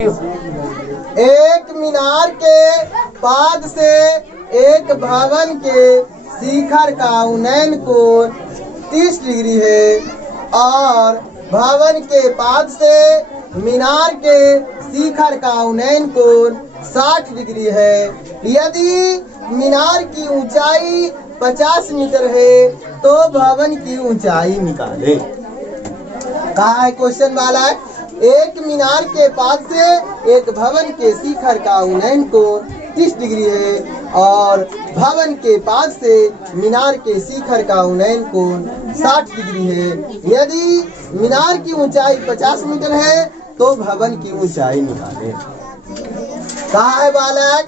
एक मीनार के पाद से एक भवन के शिखर का उन्नयन कोण 30 डिग्री है और भवन के पाद से मीनार के शिखर का उन्नयन कोण 60 डिग्री है। यदि मीनार की ऊंचाई 50 मीटर है तो भवन की ऊंचाई निकाले। कहा है क्वेश्चन वाला, एक मीनार के पास से एक भवन के शिखर का उन्नयन कोण 30 डिग्री है और भवन के पास से मीनार के शिखर का उन्नयन कोण 60 डिग्री है। यदि मीनार की ऊंचाई 50 मीटर है तो भवन की ऊंचाई निकालें। कहा है बालक,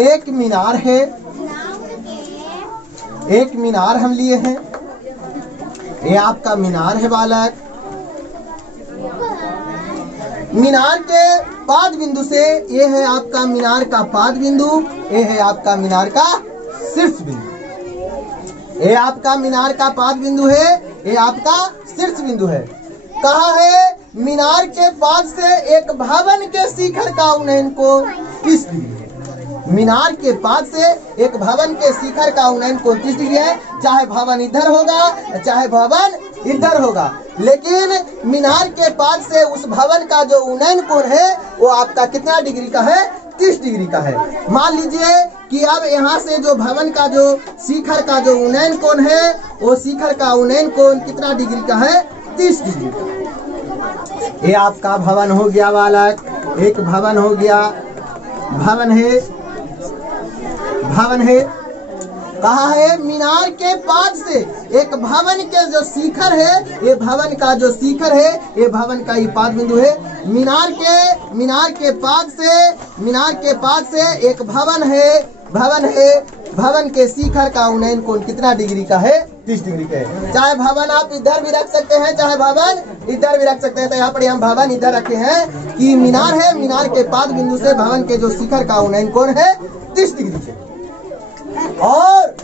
एक मीनार है, एक मीनार हम लिए हैं, ये आपका मीनार है बालक। मीनार के पाद बिंदु से ये है आपका मीनार का पाद बिंदु, ये है आपका मीनार का शीर्ष बिंदु। ये आपका मीनार का पाद बिंदु है, ये आपका शीर्ष बिंदु है। कहा है मीनार के पाद से एक भवन के शिखर का उन्नयन कोण 30 डिग्री है। मीनार के पाद से एक भवन के शिखर का उन्नयन कोण 30 डिग्री है। चाहे भवन इधर होगा चाहे भवन इधर होगा, लेकिन मीनार के पाद से उस भवन का जो उन्नयन कोण है वो आपका कितना डिग्री का है? 30 डिग्री का है। मान लीजिए कि अब यहाँ से जो भवन का जो शिखर का जो उन्नयन कोण है वो शिखर का उन्नयन कोण कितना डिग्री का है? 30 डिग्री का। ये आपका भवन हो गया बालक, एक भवन हो गया, भवन है। कहा है मीनार के पाद से एक भवन के जो शिखर है, ये भवन का जो शिखर है ये भवन का ये पाद बिंदु है। मीनार के पाद से एक भवन है, भवन के शिखर का उन्नयन कोण कितना डिग्री का है? 30 डिग्री का है। चाहे भवन आप इधर भी रख सकते हैं, चाहे भवन इधर भी रख सकते हैं। तो यहाँ पर हम भवन इधर रखे हैं कि मीनार है, मीनार के पाद बिंदु से भवन के जो शिखर का उन्नयन कोण है 30 डिग्री से, और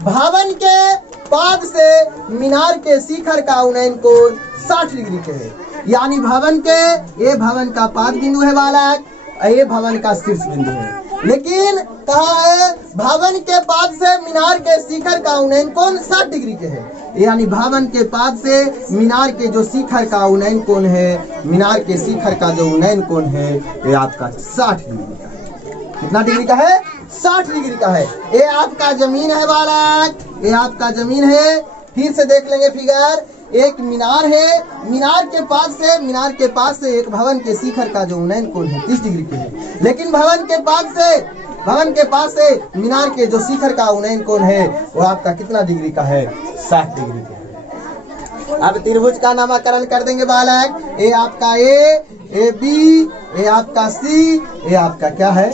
भवन के पाद से मीनार के शिखर का उन्नयन कोण 60 डिग्री के है। यानी भवन का पाद बिंदु है बालक, ये भवन का शीर्ष बिंदु है। लेकिन कहा है भवन के पाद से मीनार के शिखर का उन्नयन कोण 60 डिग्री के है। यानी भवन के पाद से मीनार के जो शिखर का उन्नयन कोण है, मीनार के शिखर का जो उन्नयन कोण है ये आपका 60 डिग्री का है। कितना डिग्री का है? 60 डिग्री का है। ये आपका जमीन है बालक, ये आपका जमीन है। फिर से देख लेंगे फिगर, एक मीनार है, मीनार के पास से एक भवन के शिखर का जो उन्नयन कोण है 30 डिग्री के है। लेकिन भवन के पास से मीनार के जो शिखर का उन्नयन कोण है वो आपका कितना डिग्री का है? 60 डिग्री का है। अब त्रिभुज का नामकरण कर देंगे बालक। ये आपका ए बी, ये आपका सी, ये आपका क्या है?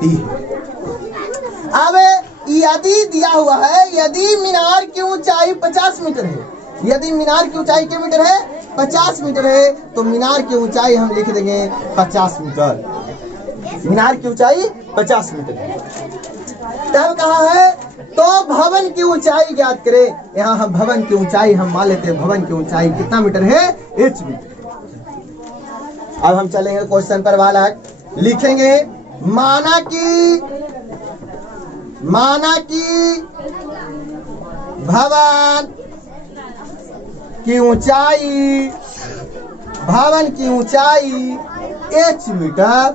डी है। अब यदि दिया हुआ है, यदि मीनार की ऊंचाई 50 मीटर है, यदि मीनार की ऊंचाई क्या मीटर है? 50 मीटर है, तो मीनार की ऊंचाई हम लिख देंगे 50 मीटर। मीनार की ऊंचाई 50 मीटर है। तब कहा है तो भवन की ऊंचाई ज्ञात करें। यहाँ हम भवन की ऊंचाई हम मान लेते हैं, भवन की ऊंचाई कितना मीटर है? h metre. अब हम चलेंगे क्वेश्चन पर बालक, लिखेंगे माना कि भवन की ऊंचाई h मीटर।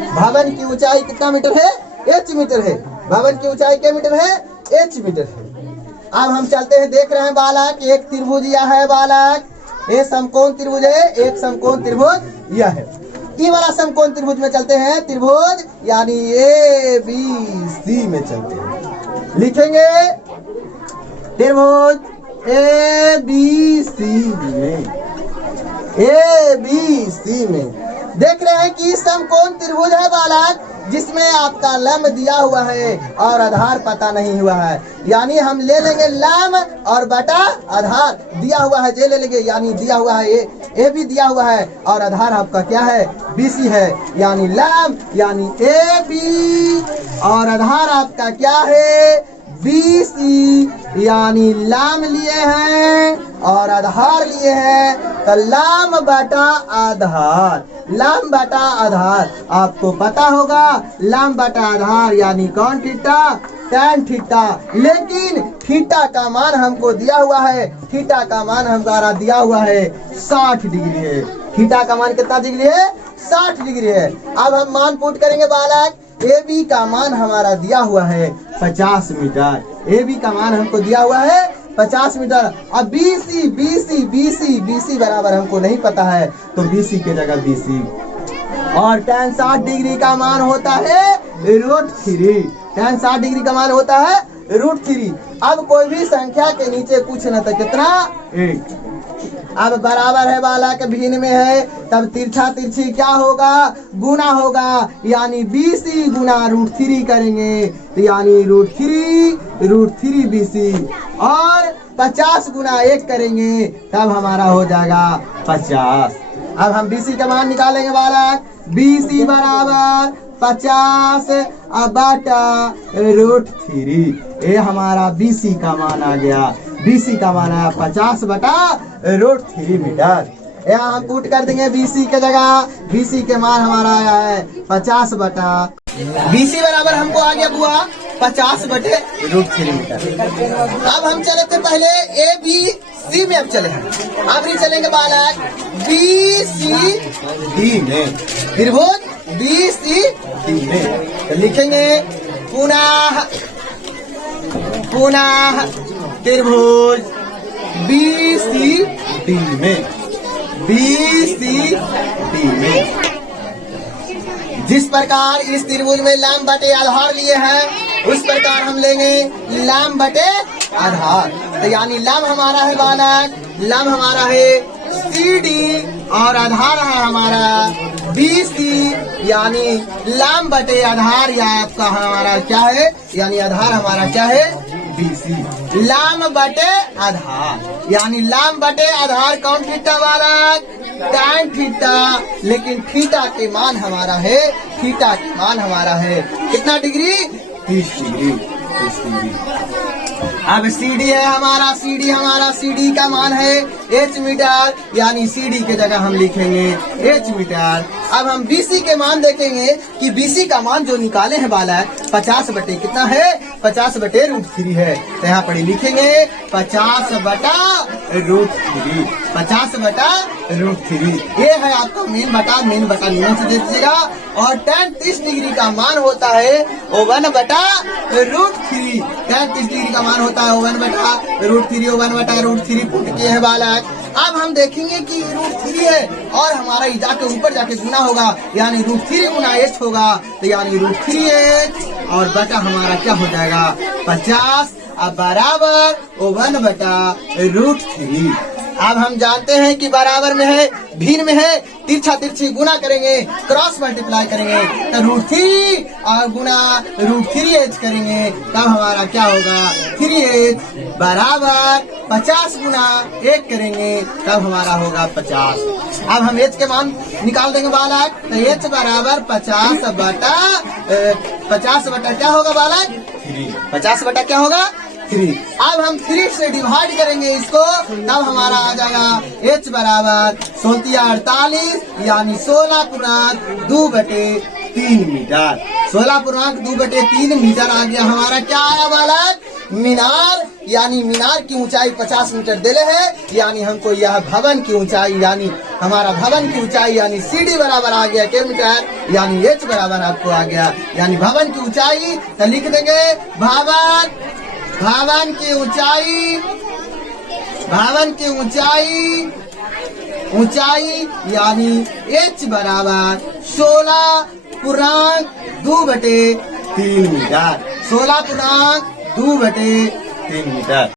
भवन की ऊंचाई कितना मीटर है? h मीटर है। भवन की ऊंचाई क्या मीटर है? h मीटर है। अब हम चलते हैं, देख रहे हैं बालक, एक त्रिभुज यह है बालक, ये समकोण त्रिभुज है, एक समकोण त्रिभुज यह है। ये वाला समकोण त्रिभुज में चलते हैं, त्रिभुज यानी ABC में चलते हैं। लिखेंगे त्रिभुज ABC में देख रहे हैं कि समकोण त्रिभुज है बालक, जिसमें आपका लंब दिया हुआ है और आधार पता नहीं हुआ है। यानी हम ले लेंगे लंब और बटा आधार दिया हुआ है, जे ले लेंगे। यानी दिया हुआ है ए भी दिया हुआ है और आधार आपका क्या है? BC है। यानी लंब यानी AB और आधार आपका क्या है? BC यानी लाम लिए हैं और आधार लिए हैं, तो लाम बटा आधार, लाम बटा आधार आपको पता होगा। लाम बटा आधार यानी कौन थीटा, tan थीटा। लेकिन थीटा का मान हमको दिया हुआ है, थीटा का मान हमारा दिया हुआ है 60 डिग्री है। थीटा का मान कितना डिग्री है, 60 डिग्री है। अब हम मान पुट करेंगे बालक। AB का मान हमारा दिया हुआ है 50 मीटर, AB का मान हमको दिया हुआ है 50 मीटर। अब BC बराबर हमको नहीं पता है, तो BC के जगह BC। और tan 60 डिग्री का मान होता है √3, tan 60 डिग्री का मान होता है √3। अब कोई भी संख्या के नीचे कुछ न तो कितना 8। अब बराबर है बालक भिन्न में है, तब तिरछा तिरछी क्या होगा, गुना होगा, यानी BC गुना √3 करेंगे, तो यानी √3 BC। और 50 गुना 1 करेंगे, तब हमारा हो जाएगा 50। अब हम BC का मान निकालेंगे बालक। BC बराबर 50 बटा √3, ये हमारा BC का मान आ गया। BC का मान आया 50 बटा √3 मीटर। यहाँ हम पुट कर देंगे BC के जगह। BC के मान हमारा आया है 50 बटा, BC बराबर हमको आ गया बुआ 50 बटे √3 मीटर। अब हम चले थे पहले ABC में, अब चले हैं, अब नहीं चलेंगे बालक BCD में, त्रिभुज BCD में। तो लिखेंगे पुनः त्रिभुज BCD में, BCD में। जिस प्रकार इस त्रिभुज में लाम बटे आधार लिए हैं, उस प्रकार हम लेंगे लाम बटे आधार। तो यानी लाम हमारा है बालक, लाम हमारा है CD और आधार है हमारा BC, यानी लाम बटे आधार या आपका हमारा क्या है, यानी आधार हमारा क्या है BC। लाम बटे आधार यानी लाम बटे आधार कौन थीटा बालक, tan थीटा। लेकिन थीटा के मान हमारा है, थीटा के मान हमारा है कितना डिग्री, 30 डिग्री। अब CD है हमारा, CD का मान है H मीटर, यानी CD के जगह हम लिखेंगे H मीटर। अब हम BC के मान देखेंगे कि BC का मान जो निकाले हैं बालक 50 बटे कितना है, 50 बटे √3 है। तो यहाँ पर लिखेंगे 50 बटा √3, 50 बटा √3। ये है आपका मेन बटा नियम से दे दीजिएगा। और tan 30 डिग्री का मान होता है 1 बटा √3, tan 30 डिग्री का मान होता है 1 बटा √3, 1 बटा √3 पुट किए हैं बालक। अब हम देखेंगे कि √3 है और हमारा जाके ऊपर जाके गुना होगा, यानी √3 गुना H होगा, तो यानी √3H और बटा हमारा क्या हो जाएगा 50, अब बराबर 1 बटा √3। अब हम जानते हैं कि बराबर में है, भिन्न में है, तिरछा तिरछी गुना करेंगे, क्रॉस मल्टीप्लाई करेंगे, तो √3 और गुना √3H करेंगे, तब हमारा क्या होगा 3H बराबर 50 गुना 1 करेंगे, तब हमारा होगा 50। अब हम H के मान निकाल देंगे बालक। तो H बराबर 50 बटा क्या होगा बालक, 50 बटा क्या होगा 3। अब हम 3 से डिवाइड करेंगे इसको, तब हमारा आ जाएगा H बराबर 48, यानी 16.2/3 मीटर। 16.2/3 मीटर आ गया हमारा। क्या आया बालक, मीनार, यानी मीनार की ऊंचाई 50 मीटर देले है, यानी हमको यह भवन की ऊंचाई, यानी हमारा भवन की ऊंचाई यानी CD बराबर आ गया क्या मीटर, यानी H बराबर आपको आ गया, यानी भवन की ऊंचाई। तो लिख देंगे भवन की ऊंचाई यानी H बराबर 16.2/3 मीटर, 16.2/3 मीटर।